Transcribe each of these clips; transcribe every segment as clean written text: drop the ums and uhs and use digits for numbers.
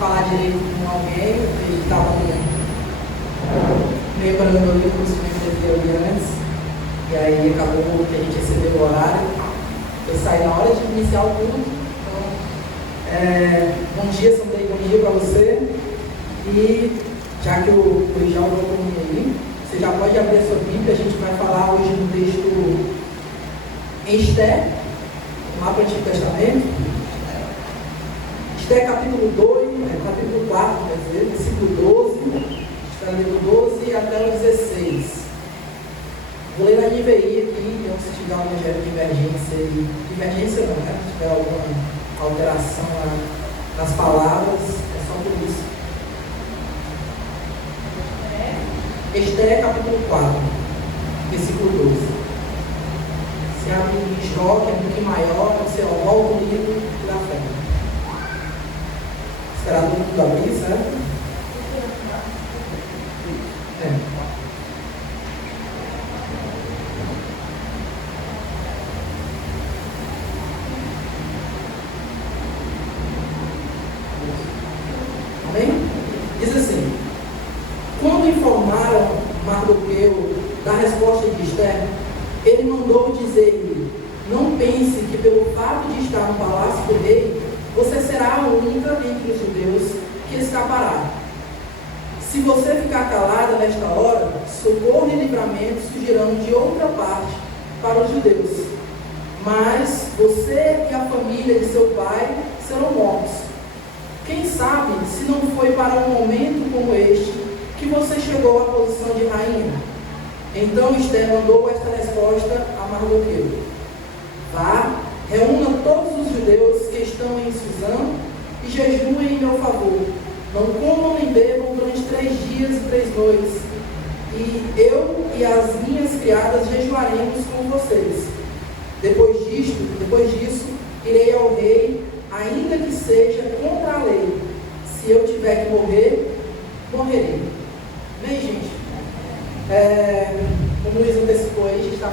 falar direito com alguém, ele estava meio parando ali, como se não ali antes, e aí acabou que a gente excedeu o horário, eu saí na hora de iniciar o culto. Então, bom dia, Sandrei, bom dia para você. E já que o já olhou para mim aí, você já pode abrir a sua Bíblia. A gente vai falar hoje no texto em Esté, lá para o Antigo Testamento. Esté capítulo 4, quer dizer, versículo 12, está lendo 12 até o 16. Vou ler na NVI aqui, então se tiver alguma divergência não, né? Se tiver alguma alteração nas palavras, é só por isso. Esté capítulo 4, versículo 12. Se abre um Jó, que é um pouquinho maior, você volta o livro e dá frente. Esperar todo mundo abrir, certo? Amém? Diz assim: quando informaram Mardoqueu da resposta de Esté, ele mandou dizer-lhe: não pense que pelo fato de estar no palácio do rei, você será a única entre os judeus que escapará. Se você ficar calada nesta hora, socorro e livramento surgirão de outra parte para os judeus. Mas você e a família de seu pai serão mortos. Quem sabe se não foi para um momento como este que você chegou à posição de rainha? Então Esté mandou esta resposta a Mardoqueu: vá, reúna todos os judeus que estão em Suzã e jejuem em meu favor. Não comam nem bebam durante 3 dias e 3 noites. E eu e as minhas criadas jejuaremos com vocês. Depois disso, irei ao rei, ainda que seja contra a lei. Se eu tiver que morrer, morrerei. Bem, gente, como o Luiz antecipou aí, a gente está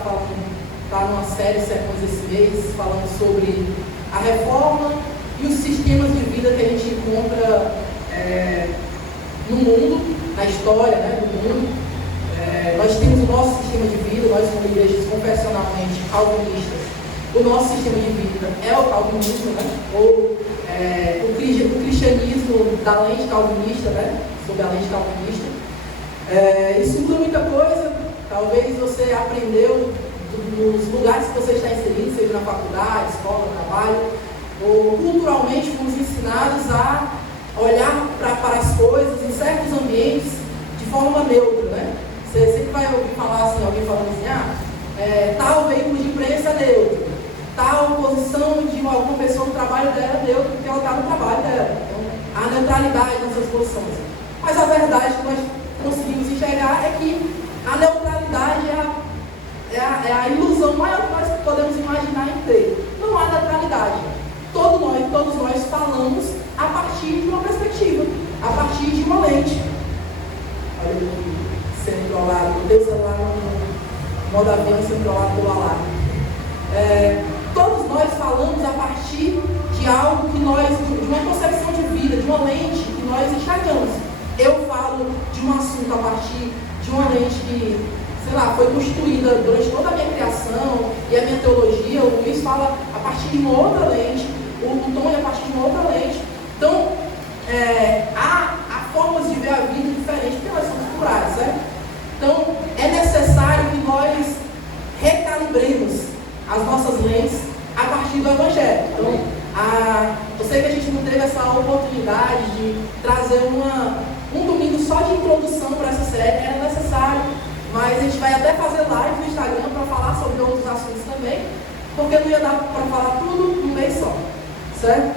numa série Sermões esse mês, falando sobre a reforma e os sistemas de vida que a gente encontra no mundo, na história, né, do mundo. Nós temos o nosso sistema de vida, nós como igrejas confessionalmente calvinistas, o nosso sistema de vida é o calvinismo, né, ou o cristianismo da lente calvinista, né, sob a lente calvinista. Isso muda muita coisa. Talvez você aprendeu nos lugares que você está inserido, seja na faculdade, escola, trabalho, ou culturalmente fomos ensinados a olhar para as coisas em certos ambientes de forma neutra, né? Você sempre vai ouvir falar assim, alguém falando assim, tal veículo de imprensa é neutro, tal posição de alguma pessoa no trabalho dela é neutro, porque ela está no trabalho dela. Então, há neutralidade nessas posições. Mas a verdade que nós conseguimos enxergar é que a neutralidade é a ilusão maior que nós podemos imaginar em ter. Não há neutralidade. Todos nós falamos a partir de uma perspectiva, a partir de uma lente. Olha eu sendo trollado, o teu celular no modo avião sendo trollado pelo alarme. Todos nós falamos a partir de algo que de uma concepção de vida, de uma lente que nós enxergamos. Eu falo de um assunto a partir de uma lente que, sei lá, foi construída durante toda a minha criação e a minha teologia. O Luiz fala a partir de uma outra lente, o Tom é a partir de uma outra lente. Então, há formas de ver a vida diferentes, porque nós somos plurais, certo? Então, é necessário que nós recalibremos as nossas lentes a partir do Evangelho. Então, eu sei que a gente não teve essa oportunidade de trazer um domingo só de introdução para essa série, era necessário, mas a gente vai até fazer live no Instagram para falar sobre outros assuntos também, porque não ia dar para falar tudo num mês só, certo?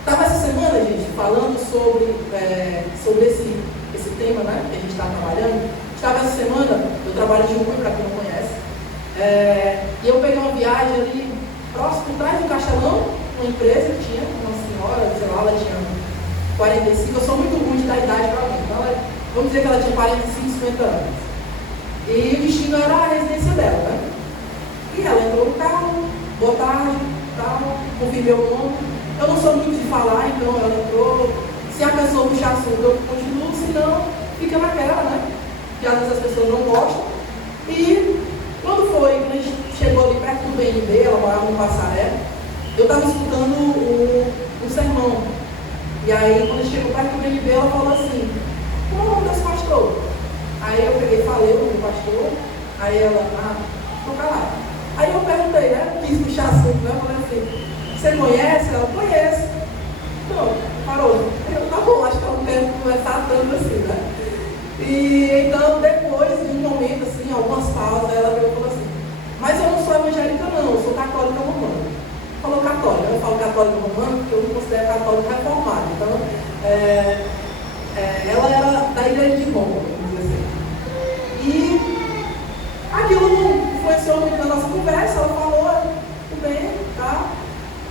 Estava essa semana, gente, falando sobre esse tema, né, que a gente está trabalhando. Estava essa semana, eu trabalho de Uber, para quem não conhece, e eu peguei uma viagem ali próximo, por trás do Castelão, uma empresa que tinha uma senhora, sei lá, ela tinha 45, eu sou muito ruim de dar idade para mim, então vamos dizer que ela tinha 45, 50 anos. E o destino era a residência dela, né? E ela entrou no carro, boa tarde, tal, confirmei o nome. Eu não sou muito de falar, então ela for puxar assunto, eu continuo, senão fica naquela, né? Que às vezes as pessoas não gostam. E quando a gente chegou ali perto do BNB, ela morava no Passaré, eu estava escutando o sermão. E aí, quando chegou perto do BNB, ela falou assim: qual é o nome desse pastor? Aí eu peguei e falei o nome do pastor. Aí ela, ficou calada. Aí eu perguntei, né? Quis puxar assunto, né? Eu falei assim: você conhece? Ela conhece. Pronto, parou. Eu, tá bom, acho que eu não quero conversar tanto assim, né? E então, depois de um momento, assim, algumas pausas, ela veio e falou assim: mas eu não sou evangélica, não, eu sou católica romana. Falou católica, eu falo católica romana porque eu me considero católica reformada. Então, ela era da igreja de Roma, vamos dizer assim. E aquilo não influenciou muito na nossa conversa, ela falou, tudo bem, tá?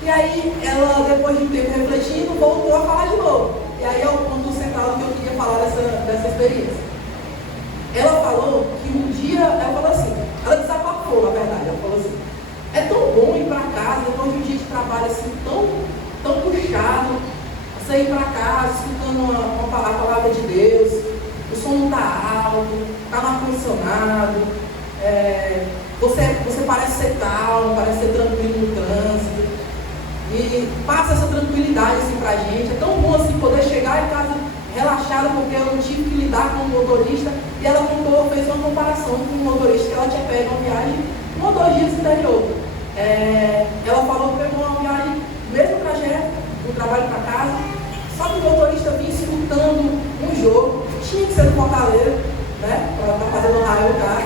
E aí, ela, depois de um tempo refletindo, voltou a falar de novo. E aí é o ponto central que eu queria falar dessa experiência. Ela falou que um dia, ela falou assim, ela desabafou, na verdade, ela falou assim: é tão bom ir para casa, depois de um dia de trabalho assim, tão puxado, você ir para casa, escutando a palavra de Deus, o som não está alto, está no ar-condicionado, você parece ser calmo, parece ser tranquilo no trânsito, e passa essa tranquilidade assim para a gente. É tão bom assim poder chegar em casa relaxada, porque eu não tive que lidar com o motorista. E ela fez uma comparação com o motorista que ela tinha pego uma viagem 1 ou 2 dias interior. Ela falou que pegou uma viagem, mesmo trajeto, do trabalho para casa, só que o motorista vinha escutando um jogo, tinha que ser no Fortaleza, né? Ela está fazendo raio o carro.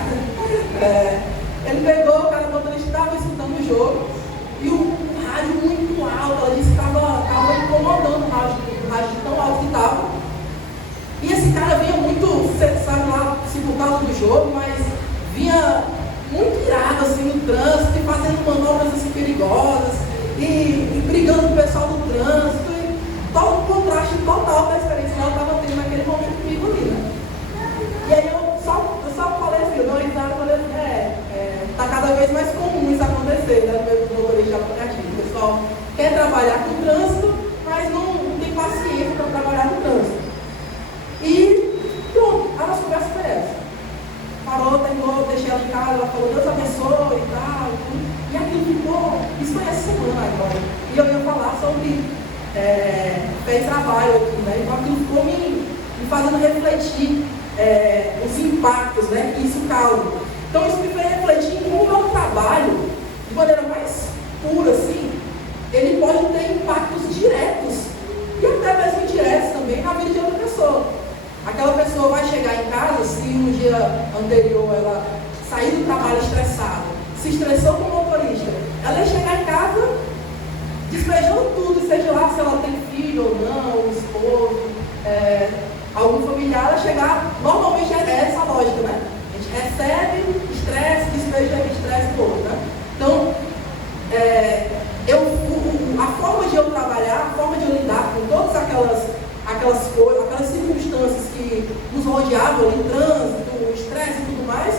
Ele pegou, o cara motorista estava escutando o jogo, e o rádio muito alto, ela disse que estava incomodando o rádio de tão alto que estava. E esse cara vinha muito, sabe lá, se por causa do jogo, mas vinha muito irado assim no trânsito, e fazendo manobras assim perigosas, e brigando com o pessoal do trânsito, e todo o contraste total da experiência que ela estava tendo naquele momento comigo ali, né? E aí eu só falei assim, eu dou risada, falei assim, está cada vez mais comum isso acontecer, né? No motorista de aplicativo. O pessoal quer trabalhar com o trânsito, mas não tem paciência para trabalhar no trânsito. E pronto, a nossa conversa foi essa. Parou, terminou, deixei ela em casa, ela falou, Deus abençoe e tal. E aquilo ficou, isso foi essa semana agora. E eu ia falar sobre fé e trabalho aqui, né? Então aquilo ficou me fazendo refletir os impactos, né, que isso causa. Então isso me fez refletir em como o meu trabalho, de maneira mais pura assim, ele pode ter impactos diretos e até mesmo indiretos também na vida de outra pessoa. Aquela pessoa vai chegar em casa, se no dia anterior ela sair do trabalho estressada, se estressou com o motorista, ela ia chegar em casa despejando tudo, seja lá se ela tem filho ou não, ou esposo, algum familiar, ela chegar, normalmente é essa lógica, né? A gente recebe estresse, despeja estresse todo, né? Então, a forma de eu trabalhar, a forma de eu lidar com todas aquelas coisas, aquelas circunstâncias que nos rodeavam ali, trânsito, estresse e tudo mais,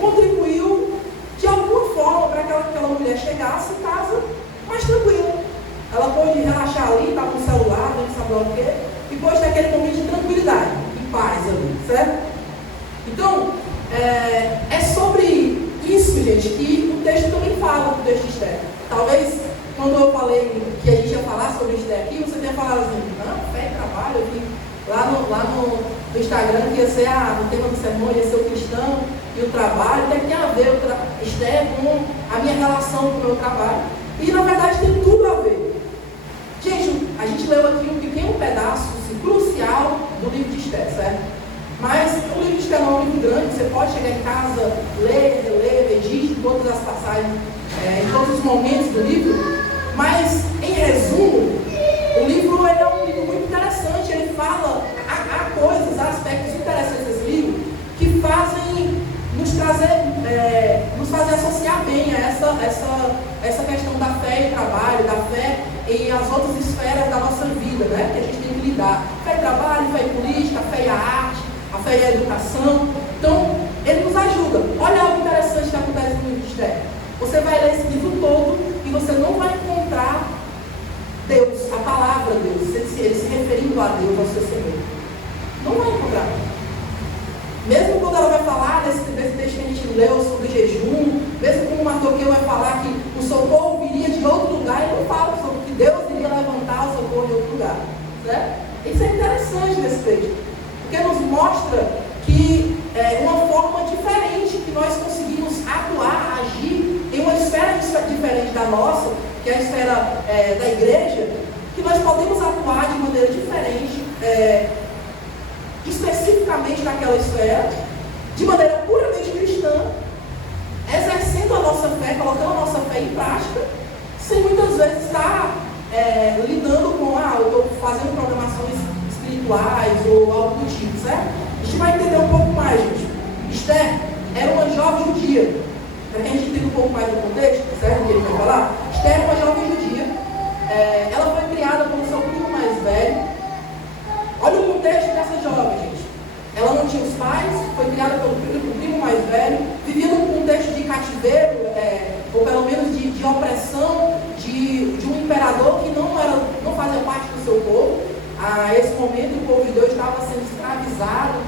contribuiu de alguma forma para que aquela mulher chegasse em casa mais tranquila. Ela pôde relaxar ali, estava no celular, não sabe lá o quê, e pôde ter aquele momento de tranquilidade, de paz ali, certo? Então, é sobre isso, gente, que o texto também fala, o texto de Esther. Talvez, quando eu falei que a gente ia falar sobre Esther aqui, você tenha falado assim, não, fé e trabalho, eu vi lá no Instagram que ia ser o tema do sermão, ia ser o cristão e o trabalho, o que tem a ver Esther com a minha relação com o meu trabalho. E, na verdade, tem tudo a ver. Gente, a gente leu aqui um pequeno pedaço assim, crucial do livro de Esther, certo? Mas o livro de Esther é um livro grande, você pode chegar em casa, ler, reler, medite em todas as passagens, em todos os momentos do livro. Mas, em resumo, o livro é um livro muito interessante. Ele fala, há coisas, há aspectos interessantes desse livro que fazem nos fazer associar bem a essa questão da fé e trabalho, da fé em as outras esferas da nossa vida, né? Que a gente tem que lidar. Fé e trabalho, fé e política, a fé e a arte, a fé e a educação. Então, ele nos ajuda. Olha algo interessante que acontece no livro de Esther. Você vai ler esse livro todo e você não vai encontrar Deus, a palavra Deus, ele se referindo servindo a Deus, ao seu Senhor. Não vai encontrar. Mesmo quando ela vai falar desse texto que a gente leu sobre jejum, mesmo quando o Mardoqueu vai falar que o socorro viria de outro lugar, ele não fala sobre que Deus iria levantar o socorro de outro lugar. Certo? Isso é interessante nesse texto, porque nos mostra que uma forma diferente que nós conseguimos atuar, agir em uma esfera diferente da nossa, que é a esfera da igreja, que nós podemos atuar de maneira diferente, especificamente naquela esfera, de maneira puramente cristã, exercendo a nossa fé, colocando a nossa fé em prática, sem muitas vezes estar lidando com, eu estou fazendo programações espirituais ou algo do tipo, certo? A gente vai entender um pouco mais, gente. Esther era uma jovem judia, para que a gente entenda um pouco mais do contexto, certo? Que ele vai falar. Esther era uma jovem judia, ela foi criada pelo seu primo mais velho. Olha o contexto dessa jovem, gente. Ela não tinha os pais, foi criada pelo primo mais velho, vivia num contexto de cativeiro, ou pelo menos de opressão de um imperador que não fazia parte do seu povo. A esse momento o povo de Deus estava sendo escravizado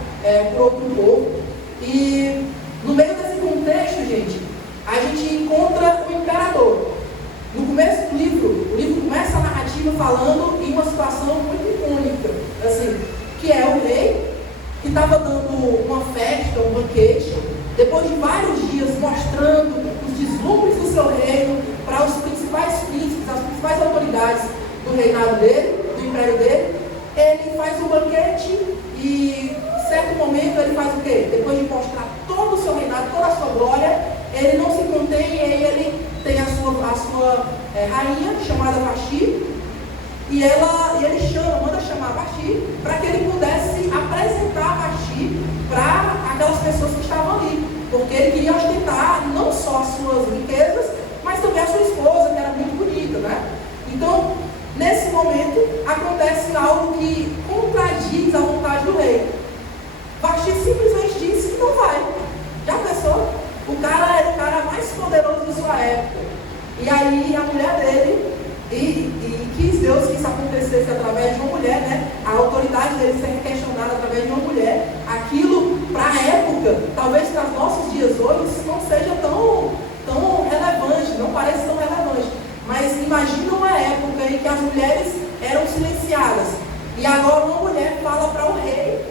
por outro povo. E no meio desse contexto, gente, a gente encontra o imperador. No começo do livro, o livro começa a narrativa falando em uma situação muito icônica, assim, que é o rei que estava dando uma festa, um banquete, depois de vários dias mostrando os deslumbres do seu reino para os principais príncipes, as principais autoridades do reinado dele, do império dele. Ele faz um banquete e, em certo momento, ele faz o quê? Depois de mostrar todo o seu reinado, toda a sua glória, ele não se contém e aí ele tem a sua rainha, chamada Vasti, e ele manda chamar Vasti para que ele pudesse apresentar Vasti para aquelas pessoas que estavam ali, porque ele queria ostentar não só as suas riquezas, mas também a sua esposa, que era muito bonita, né? Então, nesse momento, acontece algo que contradiz a vontade do rei. Vasti simplesmente disse que não vai. Já pensou? O cara era o cara mais poderoso de sua época. E aí a mulher dele, Deus quis que isso acontecesse através de uma mulher, né? A autoridade dele ser questionada através de uma mulher. Aquilo, para a época, talvez para os nossos dias hoje, não seja tão relevante, não parece tão relevante. Mas imagina uma época em que as mulheres eram silenciadas. E agora uma mulher fala para o rei,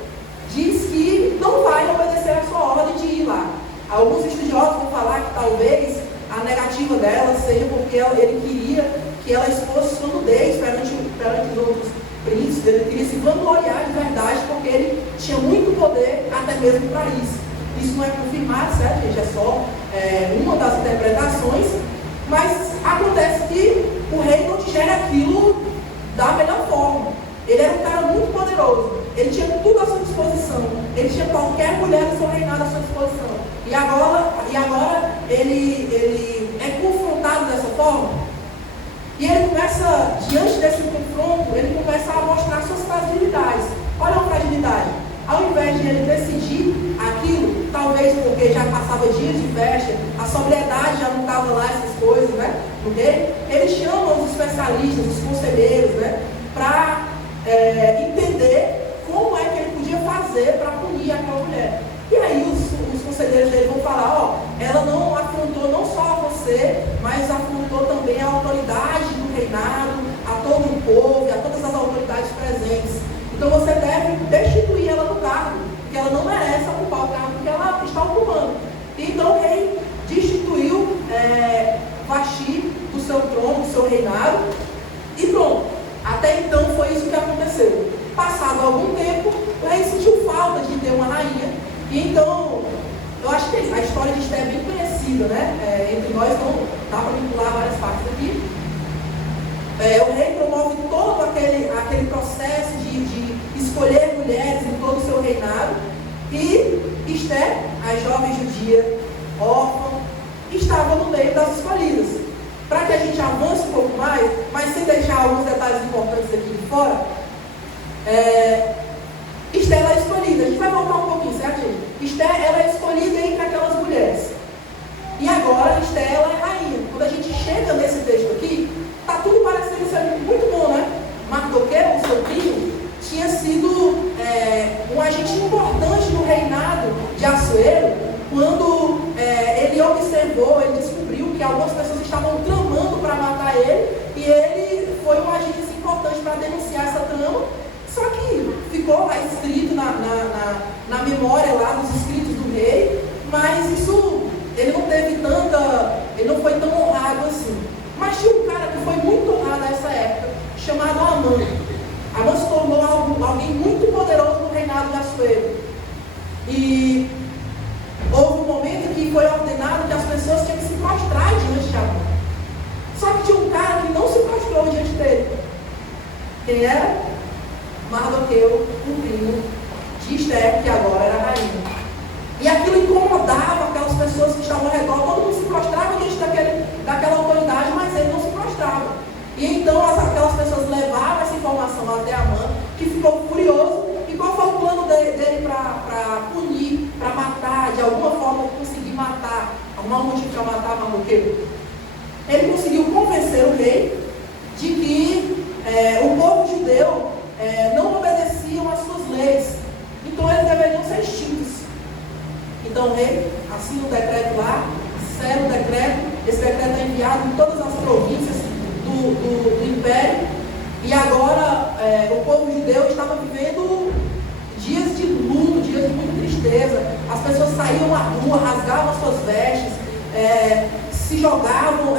diz que não vai obedecer a sua ordem de ir lá. Alguns estudiosos vão falar que talvez a negativa dela seja porque ele queria que ela expôs sua nudez perante os outros príncipes. Ele queria se vangloriar de verdade, porque ele tinha muito poder até mesmo para isso. Isso não é confirmado, certo, gente? É só uma das interpretações. Mas acontece que o rei não digere aquilo da melhor forma. Ele era um cara muito poderoso. Ele tinha tudo à sua disposição. Ele tinha qualquer mulher do seu reinado à sua disposição. E agora ele é confrontado dessa forma. E ele começa, diante desse confronto, ele começa a mostrar suas fragilidades. Olha a fragilidade. Ao invés de ele decidir aquilo, talvez porque já passava dias de festa, a sobriedade já não estava lá, essas coisas, né? Okay? Ele chama os especialistas, os conselheiros, né? Para entender como é que ele podia fazer para punir aquela mulher. E aí os conselheiros dele vão falar, ela não afrontou não só a você, mas afrontou também a autoridade do reinado, a todo o povo, a todas as autoridades presentes. Então você deve destituir ela do cargo, porque ela não merece ocupar o cargo que ela está ocupando. Então o rei destituiu Vasti do seu trono, do seu reinado, e pronto. Até então foi isso que aconteceu. Passado algum tempo, o rei sentiu falta de ter uma rainha, e então, eu acho que a história de Esther é bem conhecida, né? Entre nós, não dá para vincular várias partes aqui. O rei promove todo aquele processo de escolher mulheres em todo o seu reinado, e Esther, a jovem judia, órfã, estava no meio das escolhidas. Para que a gente avance um pouco mais, mas sem deixar alguns detalhes importantes aqui de fora, Esther ela é escolhida. A gente vai voltar um pouquinho, certo, gente? Esther ela é escolhida entre aquelas mulheres. E agora Esther ela é rainha. Quando a gente chega nesse texto aqui, está tudo parecendo ser muito bom, né? Mardoqueu, o seu primo, tinha sido um agente importante no reinado de Assuero, quando ele observou, ele descobriu que algumas pessoas estavam tramando para matar ele, e ele foi um agente importante para denunciar essa trama. Só que ficou lá escrito na memória lá dos escritos do rei, mas isso, ele não foi tão honrado assim. Mas tinha um cara que foi muito honrado nessa época, chamado Amã. Amã se tornou alguém muito poderoso no reinado de Assuero. E houve um momento que foi ordenado que as pessoas tinham que se prostrar diante de Amã. Só que tinha um cara que não se prostrou diante dele. Quem era? Mardoqueu, o primo de Esther, que agora era rainha. E aquilo incomodava aquelas pessoas que estavam ao redor. Todo mundo se prostrava diante daquela autoridade, mas ele não se prostrava. E então aquelas pessoas levavam essa informação até Amã, que ficou furioso. E qual foi o plano dele para punir, para matar, de alguma forma conseguir matar, arrumar um motivo para matar Mardoqueu? Ele conseguiu convencer o rei de que o povo judeu não obedeciam às suas leis, então eles deveriam ser extintos. Então o rei assina um decreto lá, sela o decreto, esse decreto é enviado em todas as províncias do império, e agora o povo judeu estava vivendo dias de luto, dias de muita tristeza. As pessoas saíam à rua, rasgavam as suas vestes, se jogavam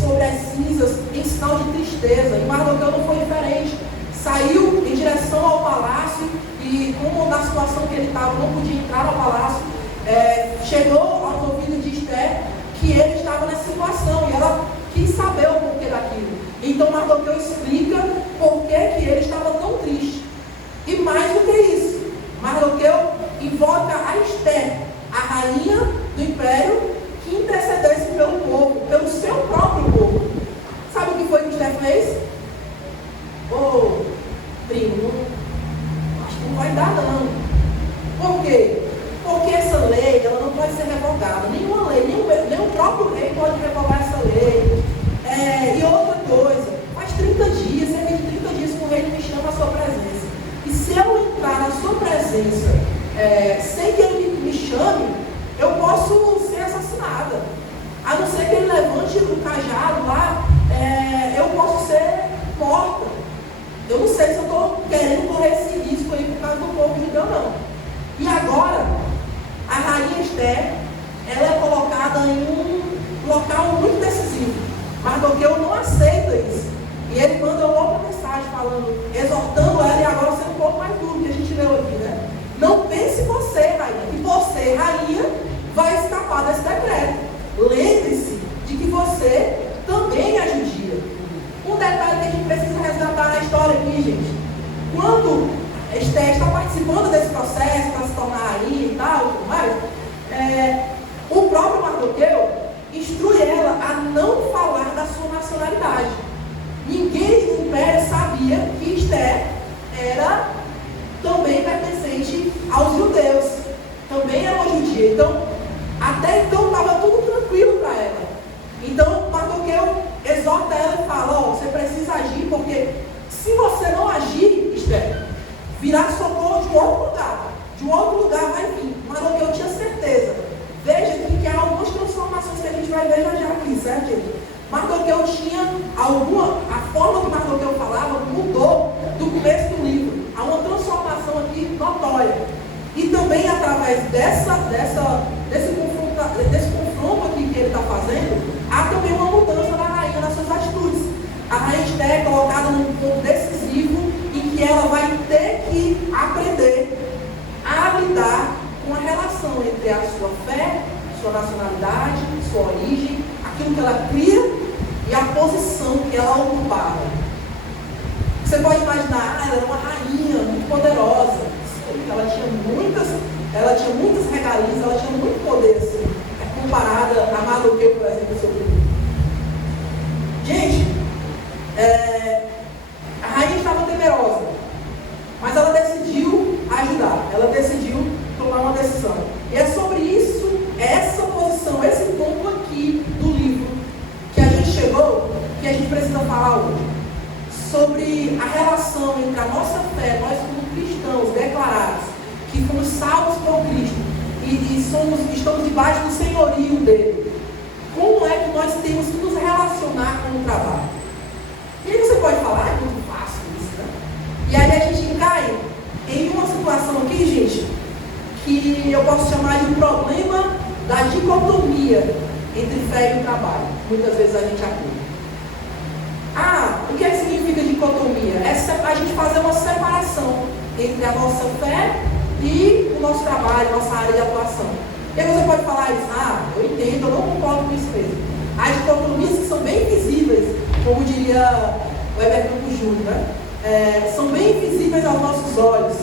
sobre as cinzas em sinal de tristeza, e Mardoqueu não foi diferente. Saiu em direção ao palácio e, como na situação que ele estava, não podia entrar ao palácio, chegou aos ouvidos de Esther que ele estava nessa situação, e ela quis saber o porquê daquilo. Então Mardoqueu explica por que ele estava tão triste. E mais do que isso, Mardoqueu invoca a Esther, a rainha do império, que intercedesse pelo povo, pelo seu próprio povo. Sabe o que foi que Esther fez? Primo, acho que não vai dar não. Por quê? Porque essa lei, ela não pode ser revogada. Nenhuma lei, nem o próprio rei pode revogar essa lei. E outra coisa, faz 30 dias, cerca de 30 dias que o rei me chama à sua presença. E se eu entrar na sua presença sem que ele me chame, eu posso ser assassinada. A não ser que ele levante o cajado lá, eu posso ser morta. Eu não sei se eu estou querendo correr esse risco aí por causa do povo judeu, não. E agora, a rainha Esther, ela é colocada em um local muito decisivo. Mardoqueu não aceita isso. E ele manda uma outra mensagem falando, exortando ela, e agora sendo um pouco mais duro, que a gente leu aqui, né? Não pense você, rainha, que você, rainha, vai escapar desse decreto. Lembre-se de que você também é judia. Um detalhe que a gente precisa resgatar na história aqui, gente. Quando Esther está participando desse processo para se tornar rainha e tal, tudo mais, o próprio Mardoqueu instrui ela a não falar da sua nacionalidade. Ninguém no império sabia que Esther era também pertencente aos judeus, também era uma judia. Então, até então estava tudo tranquilo para ela. Então Mardoqueu exorta ela e fala, você precisa agir, porque se você não agir, Esther, virá socorro de um outro lugar vai vir. Mardoqueu tinha certeza. Veja aqui que há algumas transformações que a gente vai ver já aqui, certo, gente? Mardoqueu tinha a forma que Mardoqueu falava mudou do começo do livro. Há uma transformação aqui notória. E também através desse confronto aqui que ele está fazendo, há também uma mudança na rainha, nas suas atitudes. A rainha Esther é colocada num ponto decisivo em que ela vai ter que aprender a lidar com a relação entre a sua fé, sua nacionalidade, sua origem, aquilo que ela cria e a posição que ela ocupava. Você pode imaginar, ela era uma rainha muito poderosa. Ela tinha muitas regalias, ela tinha muito poder, assim, comparada a Mardoqueu, por exemplo, seu filho. Gente, a rainha estava temerosa, mas ela decidiu ajudar, ela decidiu tomar uma decisão. E é sobre isso, essa posição, esse ponto aqui do livro, que a gente chegou, que a gente precisa falar hoje. sobre a relação entre a nossa fé, nós como cristãos declarados, que fomos salvos por Cristo e estamos debaixo do senhorio dele. Como é que nós temos que nos relacionar com o trabalho? E aí você pode falar, é muito fácil isso, né? E aí a gente cai em uma situação aqui, gente, que eu posso chamar de problema da dicotomia entre fé e o trabalho. Muitas vezes a gente aplica. O que significa dicotomia? É a gente fazer uma separação entre a nossa fé e o nosso trabalho, a nossa área de atuação. E aí você pode falar isso, eu entendo, eu não concordo com isso mesmo. As dicotomias que são bem visíveis, como diria o Heber Campos Júnior, né? São bem visíveis aos nossos olhos.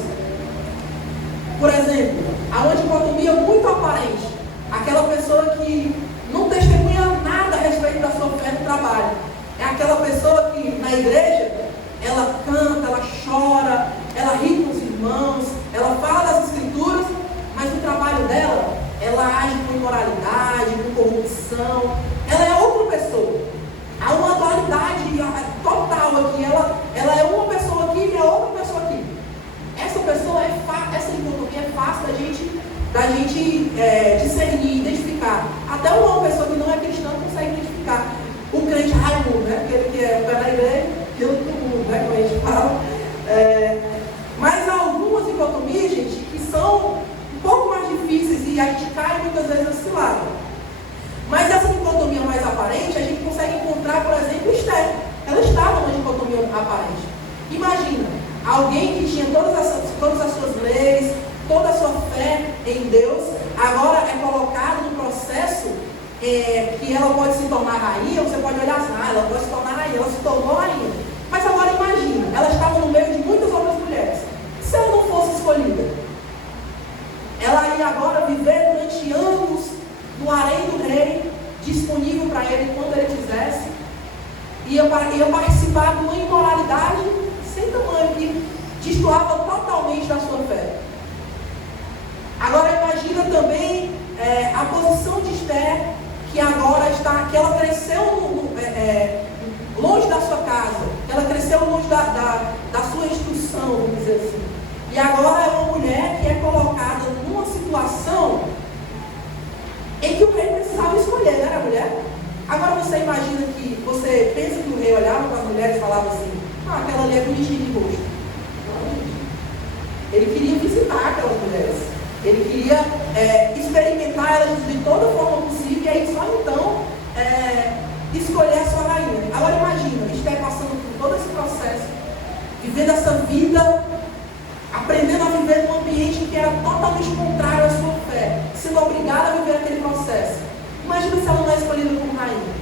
Por exemplo, há uma dicotomia muito aparente. Aquela pessoa que não testemunha nada a respeito da sua fé no trabalho. É aquela pessoa que na igreja, ela canta, ela chora, ela ri com os irmãos, ela fala das escrituras, mas no trabalho dela, ela age com imoralidade, com corrupção. Ela é outra pessoa. Há uma dualidade total aqui. Ela é uma pessoa aqui e é outra pessoa aqui. Essa pessoa essa dicotomia é fácil da gente discernir, identificar. Até uma pessoa que não é cristã consegue identificar. O crente Raimundo, né? Aquele que é o pé da igreja, que eu do mundo, né? Como a gente fala. Mas há algumas dicotomias, gente, que são um pouco mais difíceis e a gente cai muitas vezes nesse lado. Mas essa dicotomia mais aparente, a gente consegue encontrar, por exemplo, Esther. Ela estava numa dicotomia aparente. Imagina, alguém que tinha todas as suas leis, toda a sua fé em Deus, agora é colocado no processo que ela pode se tornar rainha. Você pode olhar assim, ela pode se tornar rainha, ela se tornou rainha. Mas agora imagina, ela estava no meio de muitas outras mulheres. Se ela não fosse escolhida, ela ia agora viver durante anos no harém do rei, disponível para ele quando ele quisesse, ia participar de uma imoralidade sem tamanho, que destoava totalmente da sua fé. Agora imagina também a posição de Esther, que agora que ela cresceu longe da sua casa, ela cresceu longe da sua instrução, vamos dizer assim. E agora é uma mulher que é colocada numa situação em que o rei precisava escolher, não era a mulher? Agora você imagina você pensa que o rei olhava para as mulheres e falava assim, aquela ali é bonitinha de rosto. Ele queria visitar aquelas mulheres. Ele queria experimentar elas de toda forma possível e aí só então escolher a sua rainha. Agora imagina, Esther passando por todo esse processo, vivendo essa vida, aprendendo a viver num ambiente que era totalmente contrário à sua fé, sendo obrigada a viver aquele processo. Imagina se ela não é escolhida como rainha.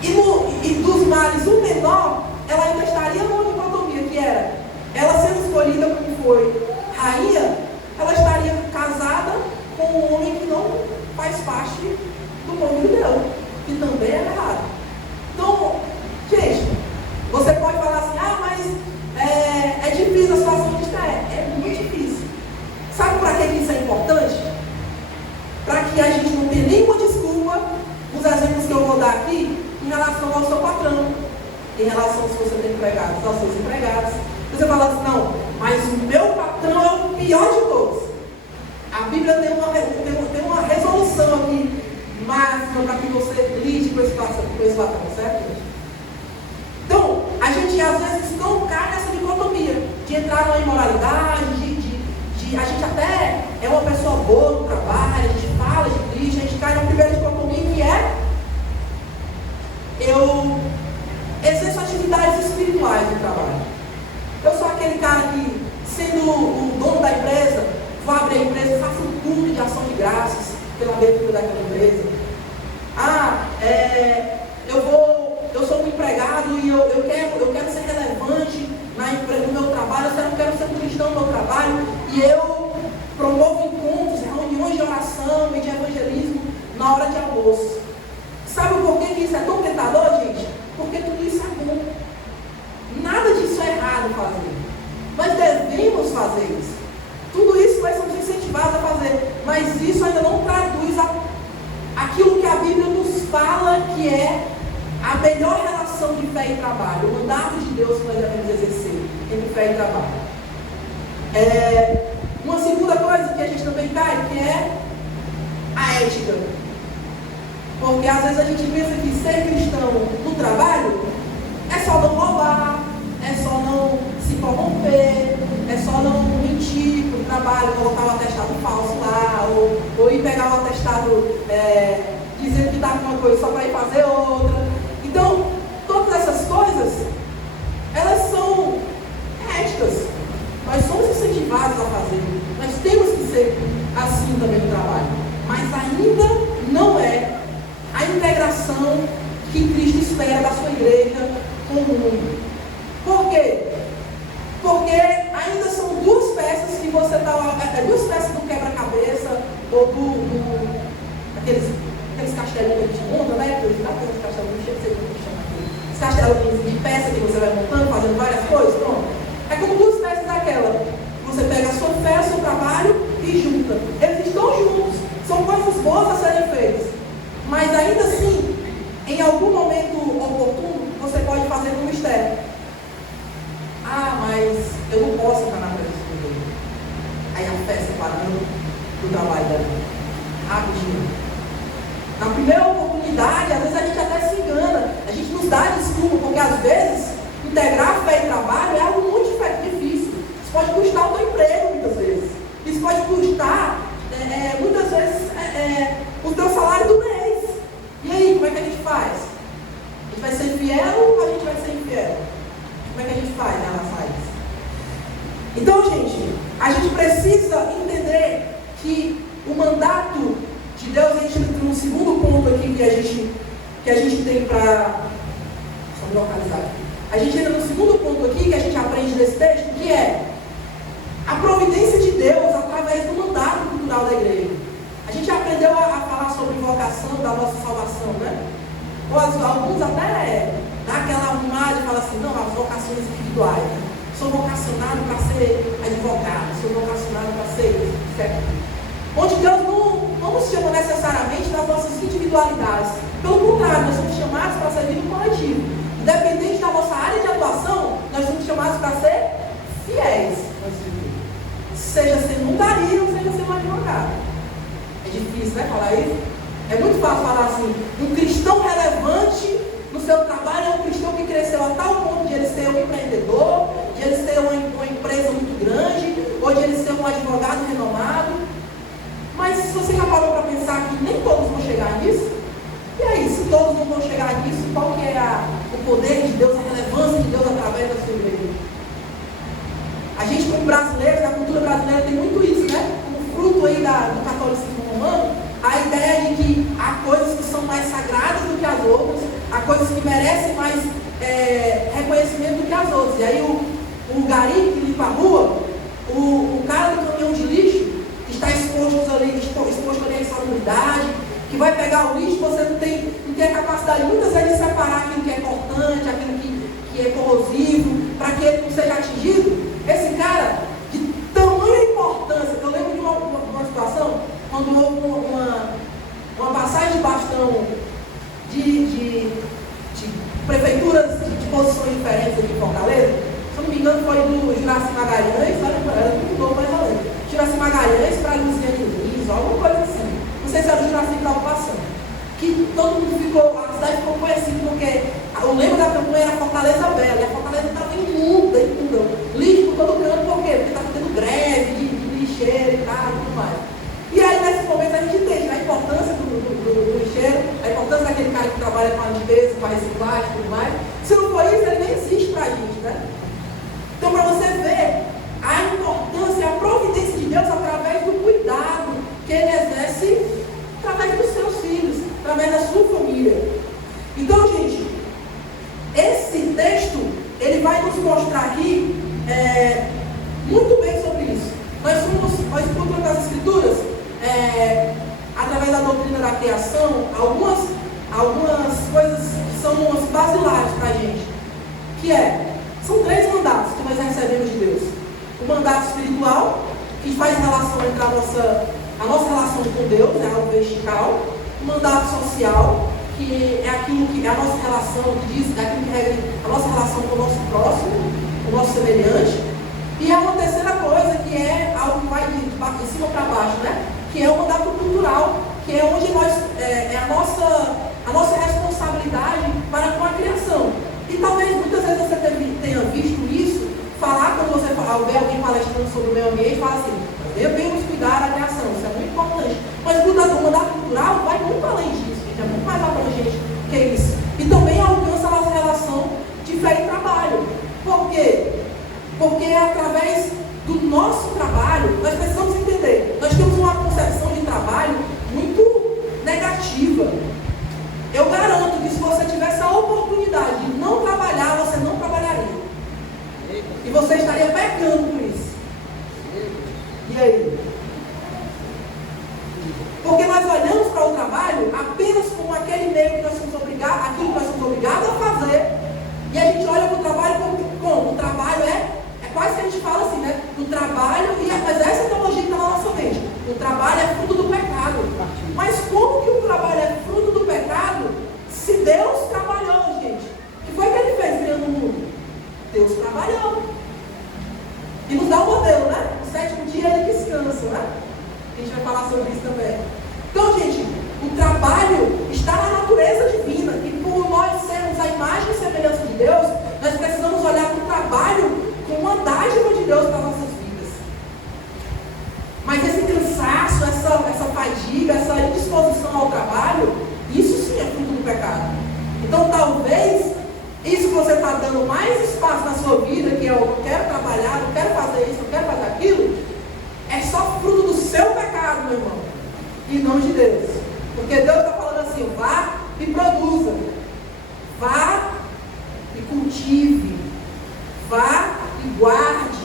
E dos males, o menor, ela ainda estaria numa dicotomia, que era, ela sendo escolhida como foi rainha, ela estaria casada com um homem que não faz parte do povo de Deus, que também é errado. Então, gente, você pode falar assim, mas é difícil a situação de Esther. É muito difícil. Sabe para que isso é importante? Para que a gente não tenha nenhuma desculpa, os exemplos que eu vou dar aqui, em relação ao seu patrão, em relação se você tem empregados, aos seus empregados. Você fala assim, não, mas o meu patrão é o pior de todos. A Bíblia tem uma resolução aqui máxima para que você lide com esse patrão, certo? Então, a gente às vezes não cai nessa dicotomia de entrar numa imoralidade, a gente até é uma pessoa boa no trabalho, a gente fala de Cristo, a gente cai na primeira dicotomia que eu exerço atividades espirituais no trabalho. Eu sou aquele cara que, sendo o dono da empresa, vou abrir a empresa, faço um culto de ação de graças pela abertura daquela empresa. Eu sou um empregado e eu quero ser relevante no meu trabalho, eu quero ser um cristão no meu trabalho, e eu promovo encontros, reuniões de oração e de evangelismo na hora de almoço. Sabe por que isso é tão tentador, gente? Porque tudo isso é bom. Nada disso é errado fazer. Nós devemos fazer isso. Tudo isso nós somos incentivados a fazer. Mas isso ainda não traduz aquilo que a Bíblia nos fala que é a fé e trabalho, o mandato de Deus que nós devemos exercer entre fé e trabalho. Uma segunda coisa que a gente também cai, que é a ética. Porque às vezes a gente pensa que ser cristão no trabalho é só não roubar, é só não se corromper, é só não mentir para o trabalho, colocar o atestado falso lá, ou ir pegar o atestado dizendo que está com uma coisa só para ir fazer outra. Então, todas essas coisas, elas são éticas. Nós somos incentivados a fazer. Nós temos que ser assim também no trabalho. Mas ainda não é a integração que Cristo espera da sua igreja com o mundo. Por quê? Porque ainda são duas peças que você está... duas peças do quebra-cabeça ou aqueles castelinhos que a gente monta, né? Aqueles castelinhos, não sei como chama aqui. Os castelinhos de peça que você vai montando, fazendo várias coisas, pronto. É como duas peças daquela. Você pega a sua fé, o seu trabalho e junta. Eles estão juntos. São coisas boas a serem feitas. Mas ainda assim, em algum momento oportuno, você pode fazer um mistério. Ah, mas eu não posso estar na presença de Deus. Aí a fé separando do trabalho dela. Rapidinho. Na primeira oportunidade, às vezes a gente até se engana. A gente nos dá desculpa, porque às vezes integrar fé e trabalho é algo muito difícil. Isso pode custar o teu emprego, muitas vezes. Isso pode custar, muitas vezes, o teu salário do mês. E aí, como é que a gente faz? A gente vai ser fiel ou a gente vai ser infiel? Como é que a gente faz em relação a isso? Então, gente, a gente precisa entender que o mandato de Deus, a gente entra no segundo ponto aqui que a gente tem para... Só me localizar aqui. A gente entra no segundo ponto aqui que a gente aprende nesse texto, que é a providência de Deus através do mandato cultural da igreja. A gente aprendeu a falar sobre vocação da nossa salvação, né? Alguns até dá aquela arrumada e falam assim, não, as vocações individuais, né? Sou vocacionado para ser advogado, sou vocacionado para ser certo? Onde Deus não nos chama necessariamente das nossas individualidades. Pelo contrário, nós somos chamados para servir no coletivo. Independente da nossa área de atuação, nós somos chamados para ser fiéis. Seja sendo um gari ou seja sendo um advogado. É difícil, né, falar isso? É muito fácil falar assim, um cristão relevante no seu trabalho é um cristão que cresceu a tal ponto de ele ser um empreendedor, de ele ser uma empresa muito grande, ou de ele ser um advogado renomado. Mas se você já parou para pensar que nem todos vão chegar nisso, e aí, se todos não vão chegar nisso, qual que é o poder de Deus, a relevância de Deus através da sua igreja? A gente, como brasileiros, a cultura brasileira tem muito isso, né? Como fruto aí do catolicismo romano, a ideia de que há coisas que são mais sagradas do que as outras, há coisas que merecem mais reconhecimento do que as outras. E aí o gari que limpa a rua, o cara do caminhão de lixo, que está exposto ali à insalubridade, que vai pegar o lixo, você não tem a capacidade muitas vezes de separar aquilo que é importante, aquilo que é corrosivo, para que ele não seja atingido. Esse cara, de tamanha importância, eu lembro de uma situação, quando houve uma passagem de bastão de prefeituras de posições diferentes aqui em Fortaleza, se eu não me engano foi do Juraci Magalhães, era muito novo, mas eu lembro. Juraci Magalhães para Luciane Lins, alguma coisa assim. Não sei se era o Juraci que estava passando. Que todo mundo a cidade ficou conhecida porque o lema da campanha era Fortaleza Bela, e a Fortaleza estava imunda, lixo por todo canto, por quê? Porque estava tendo greve de lixeiro e tal, e tudo mais. E aí, nesse momento, a gente entende a importância do lixeiro, a importância daquele cara que trabalha com a limpeza, com a reciclagem e tudo mais. Se não for isso, ele nem existe para a gente, né? Então, para você ver a importância, a providência de Deus através do cuidado que Ele exerce através dos seus filhos, através da sua família. Então, gente, esse texto, ele vai nos mostrar aqui muito bem sobre isso. Nós encontramos nas Escrituras, através da doutrina da criação, algumas coisas que são umas basilares para a gente. São 3 mandatos que nós recebemos de Deus. O mandato espiritual, que faz relação entre a nossa relação com Deus, algo vertical. O mandato social, que é aquilo que é a nossa relação, que diz, é aquilo que regra a nossa relação com o nosso próximo, com o nosso semelhante. E há uma terceira coisa, que é algo que vai de cima para baixo, né? Que é o mandato cultural, que é onde nós, é a nossa responsabilidade para com a criação. E talvez muitas vezes você tenha visto isso, falar quando você vê alguém palestrando sobre o meio ambiente, fala assim, devemos cuidar da criação, isso é muito importante. Mas o mandato cultural vai muito além disso, gente, é muito mais abrangente que isso. E também alcança a nossa relação de fé e trabalho. Por quê? Porque através do nosso trabalho, nós precisamos entender, nós temos uma concepção de trabalho muito negativa. Eu garanto que se você tivesse a oportunidade de não trabalhar, você não trabalharia. E você estaria pecando por isso. E aí? Porque nós olhamos para o trabalho apenas como aquele meio que nós somos obrigados, aquilo que nós somos obrigados a fazer. E a gente olha para o trabalho como o trabalho é quase que a gente fala assim, né? O trabalho, mas essa teologia que está na nossa mente. O trabalho é fruto do pecado. Mas como que o trabalho é fruto do pecado se Deus trabalhou, gente? O que foi que ele fez criando o mundo? Deus trabalhou. E nos dá um modelo, né? No sétimo dia ele descansa, né? A gente vai falar sobre isso também. Então, gente, o trabalho está na natureza divina. E por nós sermos a imagem e semelhança de Deus, nós precisamos olhar para o trabalho como uma dádiva de Deus para as nossas vidas. Mas esse cansaço, essa fadiga, essa indisposição ao trabalho, isso sim é fruto do pecado. Então talvez isso que você está dando mais espaço na sua vida, que eu quero trabalhar, eu quero fazer isso, eu quero fazer aquilo, é só fruto do seu pecado, meu irmão, e não de Deus. Porque Deus está falando assim, vá e produza, vá e cultive, vá e guarde,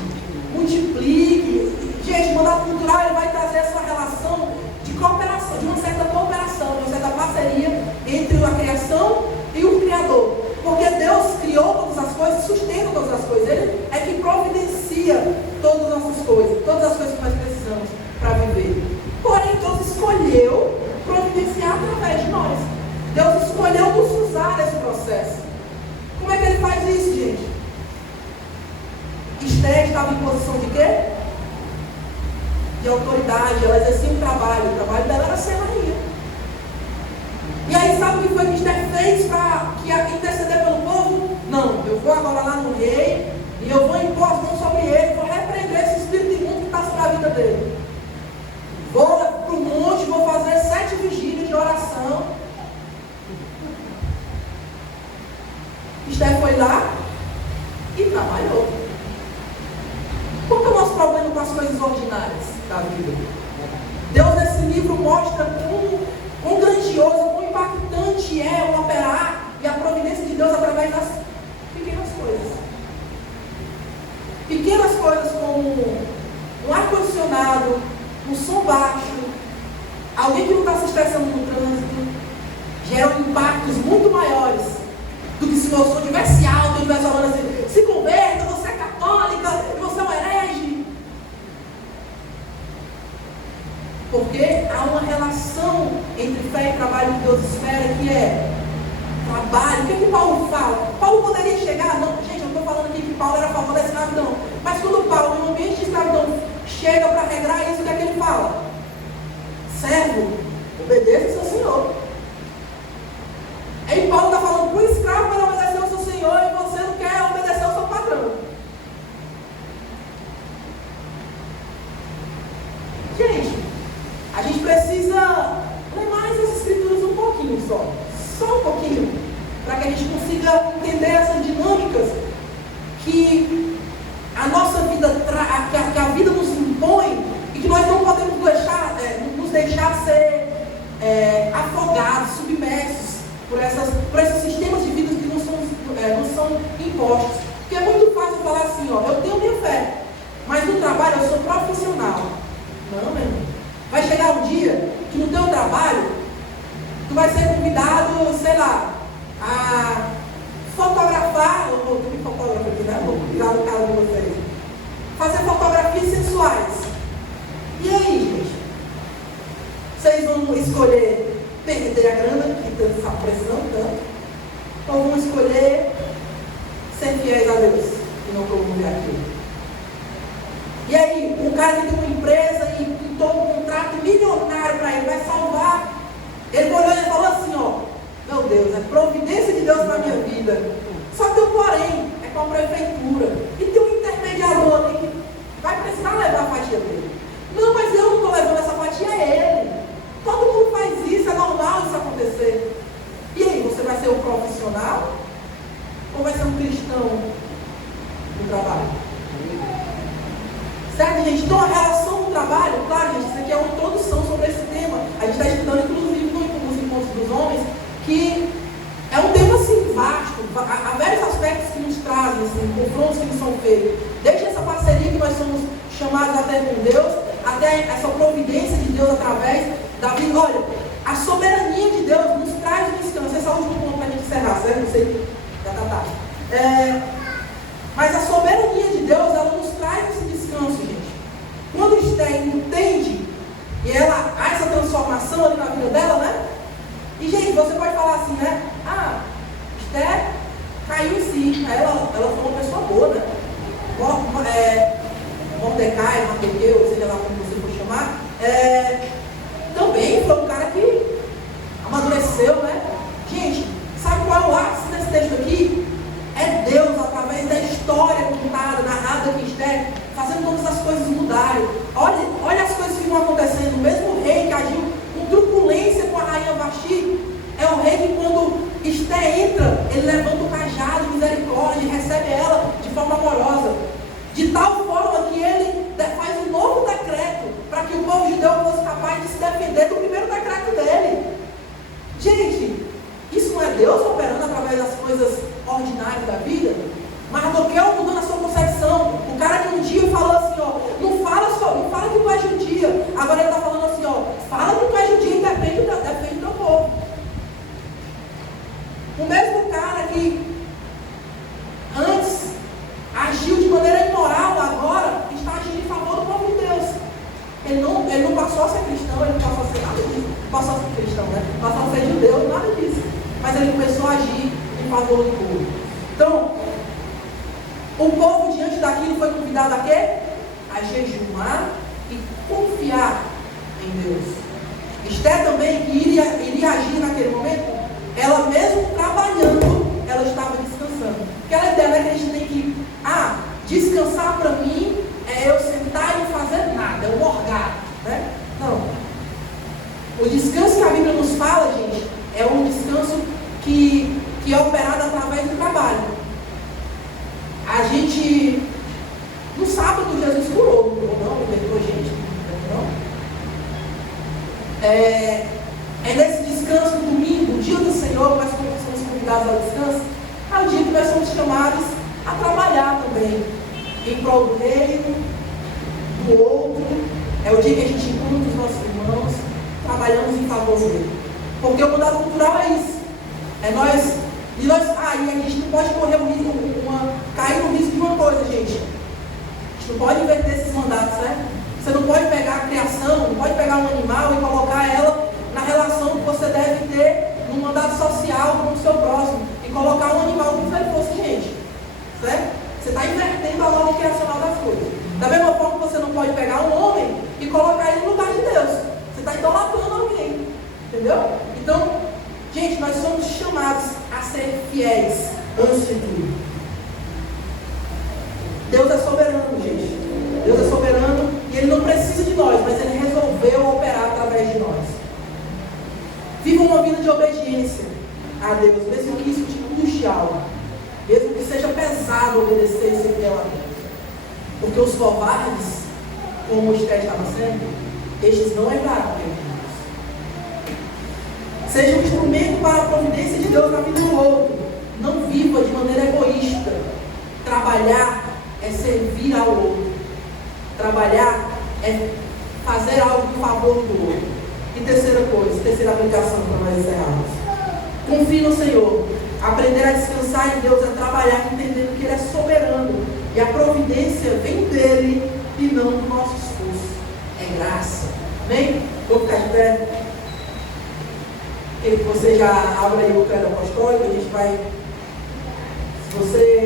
multiplique. Gente, o mandato cultural ele vai trazer essa relação de cooperação, de uma certa cooperação, de uma certa parceria entre a criação e o Criador. Porque Deus criou todas as coisas, sustenta todas as coisas. Ele é que providencia todas as nossas coisas, todas as coisas que nós precisamos para viver. Porém, Deus escolheu providenciar através de nós. Deus escolheu nos usar nesse processo. Como é que ele faz isso, gente? Esther estava em posição de quê? De autoridade, ela exercia um trabalho. O trabalho dela era ser rainha. E aí sabe o que foi que Esther fez para interceder pelo povo? Não, eu vou agora lá no rei e eu vou impor as mãos sobre ele, vou repreender esse espírito imundo que está sobre a vida dele. Vou para o monte, vou fazer 7 vigílias de oração. Esther foi lá e trabalhou. Qual que é o nosso problema com as coisas ordinárias da vida? Deus nesse livro mostra quão grandioso, quão impactante é o operar e a providência de Deus através das pequenas coisas. Pequenas coisas como um ar-condicionado, um som baixo, alguém que não está se estressando no trânsito, geram impactos muito maiores do que se o som estivesse alto e estivesse falando assim, se converta, você é católica, você é um herege. Porque há uma relação entre fé e trabalho que Deus espera, que é trabalho. O que Paulo fala? Paulo poderia chegar, não, gente, eu não estou falando aqui que Paulo era a favor da escravidão, mas quando Paulo, em um ambiente de escravidão, chega para regrar isso, o que é que ele fala? Servo, obedeça ao seu senhor. Aí Paulo está falando para o escravo para obedecer ao seu senhor e você não quer obedecer ao seu patrão. Gente, a gente precisa ler mais as escrituras um pouquinho só um pouquinho, para que a gente consiga entender essas dinâmicas que a nossa vida, que a vida nos impõe e que nós não podemos nos deixar ser afogados, submersos por esses sistemas de vida que nos são impostos. Porque é muito fácil falar assim, ó, eu tenho minha fé, mas no trabalho eu sou profissional. Não, meu irmão. Vai chegar um dia que no teu trabalho, tu vai ser convidado, sei lá, a fotografar, eu tenho um fotógrafo aqui, né? Vou virar no caso de vocês. Fazer fotografias sensuais. E aí, gente? Vocês vão escolher perder a grana, que tem essa pressão, vamos escolher ser fiéis a Deus e não promover aquilo. E aí, o cara que tem uma empresa e pintou um contrato milionário para ele, vai salvar. Ele olhou e falou assim, ó, meu Deus, é providência de Deus na minha vida. Só que tem um porém, é com a prefeitura. E tem um intermediador ali que vai precisar levar a fatia dele. Não, mas eu não estou levando essa fatia, é ele. Todo mundo faz isso, é normal isso acontecer. E aí, você vai ser um profissional ou vai ser um cristão no trabalho? Certo, gente? Então a relação do trabalho, claro, gente, isso aqui é uma introdução sobre esse tema. A gente está estudando, inclusive, nos encontros dos homens, que é um tema assim vasto. Há vários aspectos que nos trazem, assim, confrontos que nos são feitos. Desde essa parceria que nós somos chamados a ter com Deus, até essa providência de Deus através da vida. Olha, a soberania de Deus nos traz o descanso. Esse é o último ponto para a gente encerrar, certo? Não sei que já está tarde. Mas a soberania de Deus, ela nos traz esse descanso, gente. Quando Esther entende, e ela há essa transformação ali na vida dela, né? E, gente, você pode falar assim, né? Ah, Esther caiu em si. Ela foi uma pessoa boa, né? Mordecai, Mardoqueu, seja lá como você for chamar, também foi um cara que amadureceu, né? Gente, sabe qual é o ápice desse texto aqui? É Deus, através da história contada, narrada aqui, Esther, fazendo todas as coisas mudarem. Olha as coisas que vão acontecendo. O mesmo rei que agiu com truculência com a rainha Vasti, é o rei que quando Esther entra, ele levanta o cajado de misericórdia e recebe ela de forma amorosa. De tal forma que ele faz um novo decreto para que o povo judeu fosse capaz de se defender do primeiro decreto dele. Gente, isso não é Deus operando através das coisas ordinárias da vida? Mardoqueu mudando a sua concepção. O cara que um dia falou assim, ó, não fala que tu é judia. Agora ele está falando assim, ó, fala que tu é judia e depende do teu povo. O mesmo cara que antes agiu de maneira imoral, agora está agindo em favor do povo de Deus. Ele não passou a ser cristão, ele não passou a ser nada disso. Passou a ser cristão, né? Passou a ser judeu, nada disso. Mas ele começou a agir em favor do povo. Então, o povo diante daquilo foi convidado a quê? A jejumar e confiar em Deus. Esther também, que iria agir naquele momento, ela mesmo trabalhando, ela estava descansando. Aquela ideia, né, que a gente tem que, descansar para mim é eu sentar e não fazer nada, é um orgasmo, né? Não. O descanso que a Bíblia nos fala, gente, é um descanso que é operado através do trabalho. A gente, no sábado, Jesus curou, ou não, libertou gente, não? É nesse descanso do domingo, o dia do Senhor, nós somos convidados ao descanso, é o dia que nós somos chamados a trabalhar também, em prol do reino, do outro. É o dia que a gente encontra os nossos irmãos, trabalhamos em favor dele. Porque o mudar cultural é isso. E a gente não pode correr o risco, cair no risco de uma coisa, gente. A gente não pode inverter esses mandatos, né? Você não pode pegar a criação, não pode pegar um animal e colocar ela na relação que você deve ter no mandato social com o seu próximo. E colocar um animal como se ele fosse gente. Certo? Você está invertendo a ordem criacional das coisas. Da mesma forma que você não pode pegar um homem e colocar ele no lugar de Deus. Você está idolatrando alguém. Entendeu? Então, gente, nós somos chamados a ser fiéis antes de tudo. Deus é soberano, gente. Deus é soberano e Ele não precisa de nós, mas Ele resolveu operar através de nós. Viva uma vida de obediência a Deus, mesmo que isso te custe algo. Mesmo que seja pesado obedecer e ser fiel a Deus. Porque os covardes, como o Esther estava sendo, estes não herdarão o reino de Deus. Seja um instrumento para a providência de Deus na vida do outro. Não viva de maneira egoísta. Trabalhar é servir ao outro. Trabalhar é fazer algo em favor do outro. E terceira aplicação para nós encerrarmos. Confie no Senhor. Aprender a descansar em Deus é trabalhar entendendo que Ele é soberano. E a providência vem dEle e não do nosso esforço. É graça. Amém? Vou ficar de pé. Queria que você já abra aí o credo apostólico. A gente vai Você